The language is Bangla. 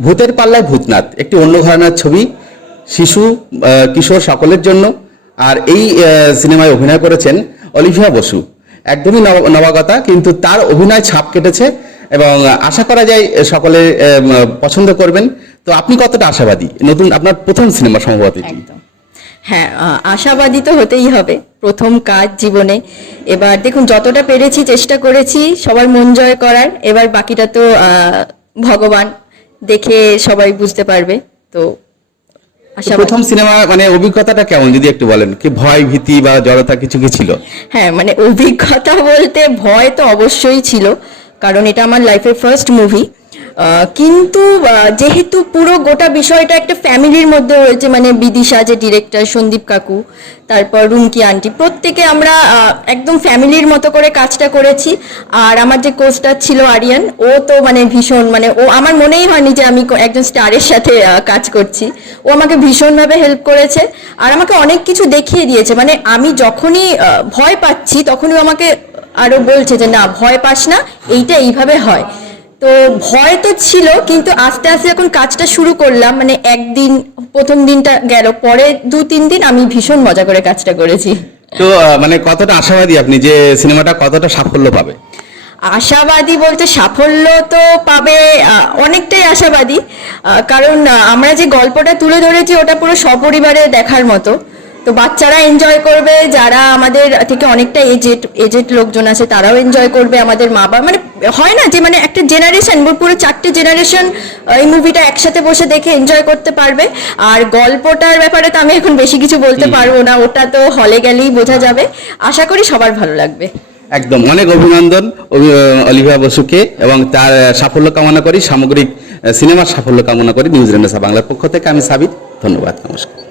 ভূতের পাল্লায় ভূতনাথ একটি অন্য ঘরানার ছবি, শিশু কিশোর সকলের জন্য। আর এই সিনেমায় অভিনয় করেছেন অলিভিয়া বসু, একদমই নবাগতা, কিন্তু তার অভিনয় ছাপ কেটেছে এবং আশা করা যায় সকলে পছন্দ করবেন। তো আপনি কতটা আশাবাদী? নতুন আপনার প্রথম সিনেমা সম্ভবত এটি। একদম হ্যাঁ, আশাবাদী তো হতেই হবে, প্রথম কাজ জীবনে। এবার দেখুন, যতটা পেরেছি চেষ্টা করেছি সবার মন জয় করার, এবার বাকিটা তো ভগবান, দেখে সবাই বুঝতে পারবে। তো প্রথম সিনেমা মানে অভিজ্ঞতাটা কেমন যদি একটু বলেন, কি ভয় ভীতি বা জড়তা কিছু কি ছিল? হ্যাঁ, মানে অভিজ্ঞতা বলতে ভয় তো অবশ্যই ছিল, কারণ এটা আমার লাইফের ফার্স্ট মুভি। কিন্তু যেহেতু পুরো গোটা বিষয়টা একটা ফ্যামিলির মধ্যে হয়েছে, মানে বিদিশা যে ডিরেক্টর, সন্দীপ কাকু, তারপর রুমকি আন্টি, প্রত্যেকে আমরা একদম ফ্যামিলির মতো করে কাজটা করেছি। আর আমার যে কোস্টার ছিল আরিয়ান, ও তো মানে ভীষণ, মানে ও আমার মনেই হয়নি যে আমি একজন স্টারের সাথে কাজ করছি। ও আমাকে ভীষণভাবে হেল্প করেছে আর আমাকে অনেক কিছু দেখিয়ে দিয়েছে। মানে আমি যখনই ভয় পাচ্ছি তখনই আমাকে আরো বলছে যে না, ভয় পাস না, এইটা এইভাবে হয়। তো ভয় তো ছিল, কিন্তু আস্তে আস্তে যখন কাজটা শুরু করলাম, মানে একদিন প্রথম দিনটা গেল, পরে 2-3 দিন আমি ভীষণ মজা করে কাজটা করেছি। তো মানে কতটা আশাবাদী আপনি যে সিনেমাটা কতটা সাফল্য পাবে? আশাবাদী বলতে সাফল্য তো পাবে, অনেকটাই আশাবাদী। কারণ আমরা যে গল্পটা তুলে ধরেছি ওটা পুরো সপরিবারে দেখার মতো। তো বাচ্চারা এনজয় করবে, যারা আমাদের থেকে অনেকটা এজেড লোকজন আছে তারাও এনজয় করবে, আমাদের মা বাবা, মানে হয় না যে মানে একটা জেনারেশন, পুরো 4টে জেনারেশন এই মুভিটা একসাথে বসে দেখে এনজয় করতে পারবে। আর গল্পটার ব্যাপারে তো আমি এখন বেশি কিছু বলতে পারবো না, ওটা তো হলে গেলেই বোঝা যাবে। আশা করি সবার ভালো লাগবে। একদম, অনেক অভিনন্দন অলিভিয়া বসুকে, এবং তার সাফল্য কামনা করি, সামগ্রিক সিনেমার সাফল্য কামনা করি। নিউজ রেনেসাঁ বাংলার পক্ষ থেকে আমি সাবিত, ধন্যবাদ, নমস্কার।